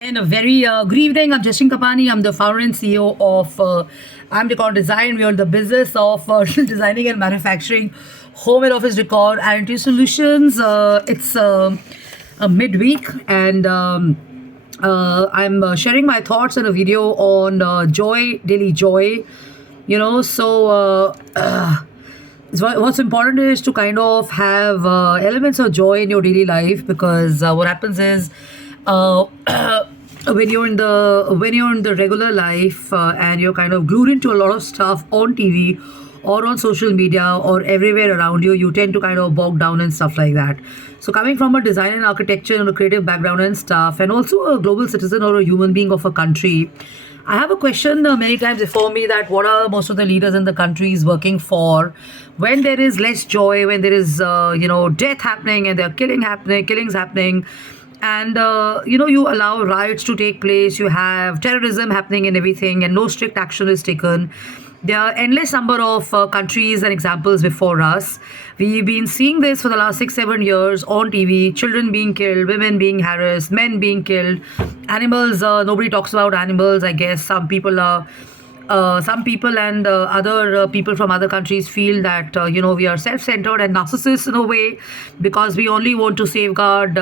And a very good evening. I'm Jashin Kapani. I'm the founder and CEO of I'm Decor Design. We are in the business of designing and manufacturing home and office decor and interior solutions. It's a midweek, and I'm sharing my thoughts in a video on joy, daily joy. So what's important is to kind of have elements of joy in your daily life, because what happens is uh, when you're in the regular life, and you're kind of glued into a lot of stuff on TV or on social media or everywhere around you, you tend to kind of bog down and stuff like that. So coming from a design and architecture and a creative background and stuff, and also a global citizen or a human being of a country, I have a question many times before me, that what are most of the leaders in the countries working for when there is less joy, when there is death happening and there are killings happening, and you allow riots to take place, you have terrorism happening and everything, and no strict action is taken. There are endless number of countries and examples before us. We've been seeing this for the last 6 7 years on TV: children being killed, women being harassed, men being killed, animals. Nobody talks about animals. I guess some people and other people from other countries feel that we are self-centered and narcissists in a way, because we only want to safeguard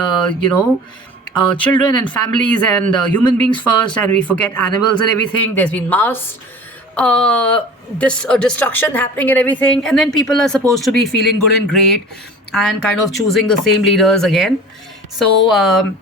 children and families and human beings first, and we forget animals and everything. There's been mass this destruction happening and everything, and then people are supposed to be feeling good and great and kind of choosing the same leaders again. So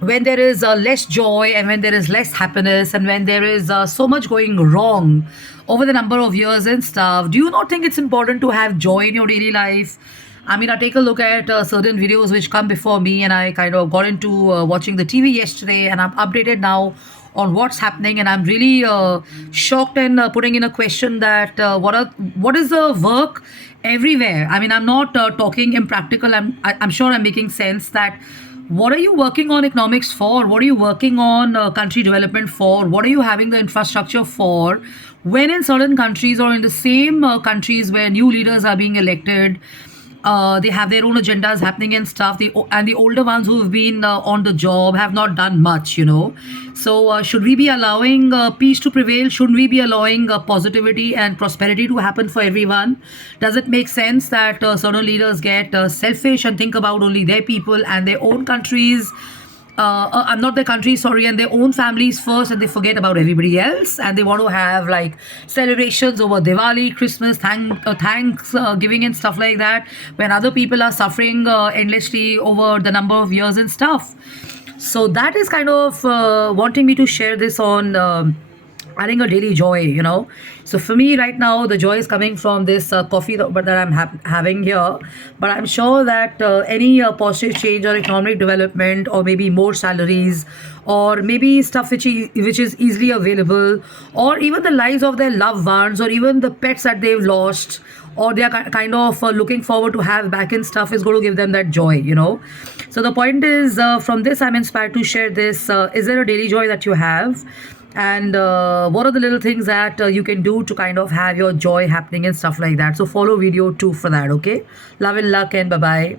when there is less joy, and when there is less happiness, and when there is so much going wrong over the number of years and stuff, do you not think it's important to have joy in your daily life? I mean, I take a look at certain videos which come before me, and I kind of got into watching the TV yesterday, and I'm updated now on what's happening, and I'm really shocked and putting in a question that what is the work everywhere? I mean, I'm not talking impractical. I'm sure I'm making sense that what are you working on economics for? What are you working on country development for? What are you having the infrastructure for? When in certain countries, or in the same countries where new leaders are being elected, they have their own agendas happening and stuff. And the older ones who have been on the job have not done much. So should we be allowing peace to prevail? Shouldn't we be allowing positivity and prosperity to happen for everyone? Does it make sense that certain leaders get selfish and think about only their people and their own countries? I'm not their country, sorry, and their own families first, and they forget about everybody else, and they want to have like celebrations over Diwali, Christmas, Thanksgiving, and stuff like that, when other people are suffering endlessly over the number of years and stuff. So that is kind of wanting me to share this on. Adding a daily joy. So for me right now, the joy is coming from this coffee that I'm having here. But I'm sure that any positive change or economic development, or maybe more salaries, or maybe stuff which is easily available, or even the lives of their loved ones, or even the pets that they've lost, or they are kind of looking forward to have back in stuff, is going to give them that joy. So the point is, from this I'm inspired to share this. Is there a daily joy that you have? And what are the little things that you can do to kind of have your joy happening and stuff like that? So follow video 2 for that. Okay, love and luck, and bye bye.